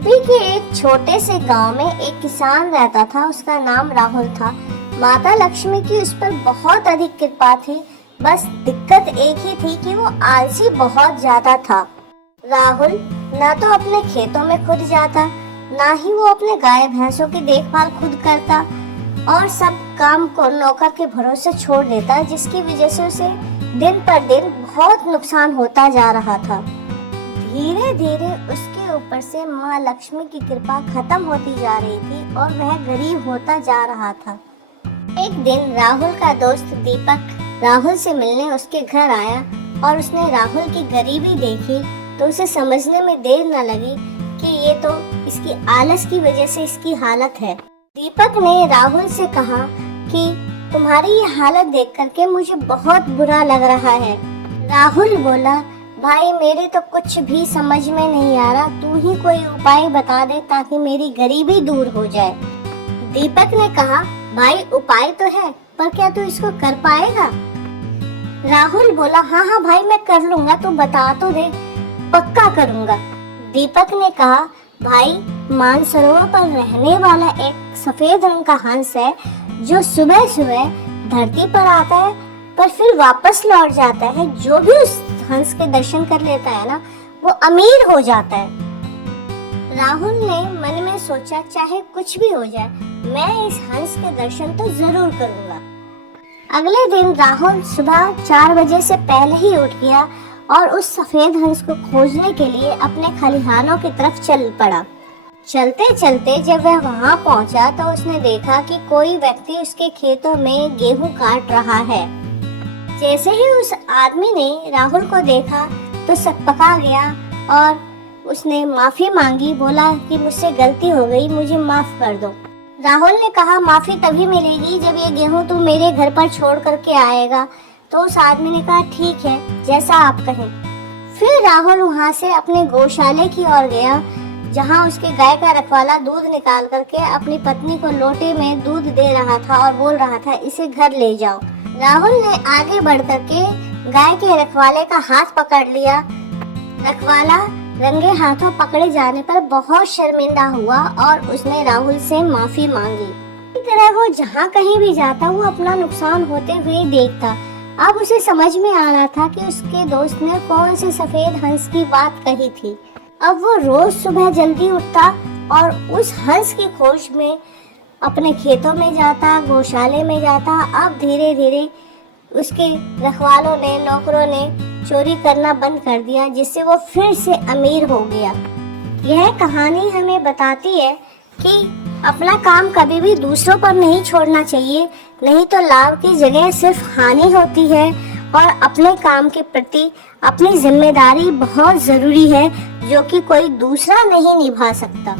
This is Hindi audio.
यूपी के एक छोटे से गांव में एक किसान रहता था। उसका नाम राहुल था। माता लक्ष्मी की उस पर बहुत अधिक कृपा थी। बस दिक्कत एक ही थी कि वो आलसी बहुत ज्यादा था। राहुल ना तो अपने खेतों में खुद जाता, ना ही वो अपने गाय भैंसों की देखभाल खुद करता और सब काम को नौकर के भरोसे छोड़ देता, जिसकी वजह से उसे दिन पर दिन बहुत नुकसान होता जा रहा था। धीरे धीरे उसके ऊपर से माँ लक्ष्मी की कृपा खत्म होती जा रही थी और वह गरीब होता जा रहा था। एक दिन राहुल का दोस्त दीपक राहुल से मिलने उसके घर आया और उसने राहुल की गरीबी देखी तो उसे समझने में देर न लगी कि ये तो इसकी आलस की वजह से इसकी हालत है। दीपक ने राहुल से कहा कि तुम्हारी ये हालत देख करके मुझे बहुत बुरा लग रहा है। राहुल बोला, भाई मेरे तो कुछ भी समझ में नहीं आ रहा, तू ही कोई उपाय बता दे ताकि मेरी गरीबी दूर हो जाए। दीपक ने कहा, भाई उपाय तो है, पर क्या तू इसको कर पाएगा? राहुल बोला, हाँ भाई मैं कर लूंगा, तू बता तो दे, पक्का करूंगा। दीपक ने कहा, भाई मानसरोवर पर रहने वाला एक सफेद रंग का हंस है जो सुबह सुबह धरती पर आता है पर फिर वापस लौट जाता है। जो भी उस हंस के दर्शन कर लेता है ना, वो अमीर हो जाता है। राहुल ने मन में सोचा, चाहे कुछ भी हो जाए मैं इस हंस के दर्शन तो जरूर करूंगा। अगले दिन राहुल सुबह 4 बजे से पहले ही उठ गया और उस सफेद हंस को खोजने के लिए अपने खलिहानों की तरफ चल पड़ा। चलते चलते जब वह वहां पहुंचा तो उसने देखा कि कोई व्यक्ति उसके खेतों में गेहूं काट रहा है। जैसे ही उस आदमी ने राहुल को देखा तो सकपका गया और उसने माफी मांगी। बोला कि मुझसे गलती हो गई, मुझे माफ कर दो। राहुल ने कहा, माफी तभी मिलेगी जब ये गेहूं तू मेरे घर पर छोड़ करके आएगा। तो उस आदमी ने कहा, ठीक है, जैसा आप कहें। फिर राहुल वहां से अपने गौशाले की ओर गया जहां उसके गाय का रखवाला दूध निकाल करके अपनी पत्नी को लोटे में दूध दे रहा था और बोल रहा था, इसे घर ले जाओ। राहुल ने आगे बढ़ करके गाय के रखवाले का हाथ पकड़ लिया। रखवाला रंगे हाथों पकड़े जाने पर बहुत शर्मिंदा हुआ और उसने राहुल से माफी मांगी। इसी तरह वो जहाँ कहीं भी जाता वो अपना नुकसान होते हुए देखता। अब उसे समझ में आ रहा था कि उसके दोस्त ने कौन से सफेद हंस की बात कही थी। अब वो रोज सुबह जल्दी उठता और उस हंस की खोज में अपने खेतों में जाता, गौशाले में जाता। अब धीरे धीरे उसके रखवालों ने, नौकरों ने चोरी करना बंद कर दिया, जिससे वो फिर से अमीर हो गया। यह कहानी हमें बताती है कि अपना काम कभी भी दूसरों पर नहीं छोड़ना चाहिए, नहीं तो लाभ की जगह सिर्फ हानि होती है। और अपने काम के प्रति अपनी जिम्मेदारी बहुत जरूरी है, जो कि कोई दूसरा नहीं निभा सकता।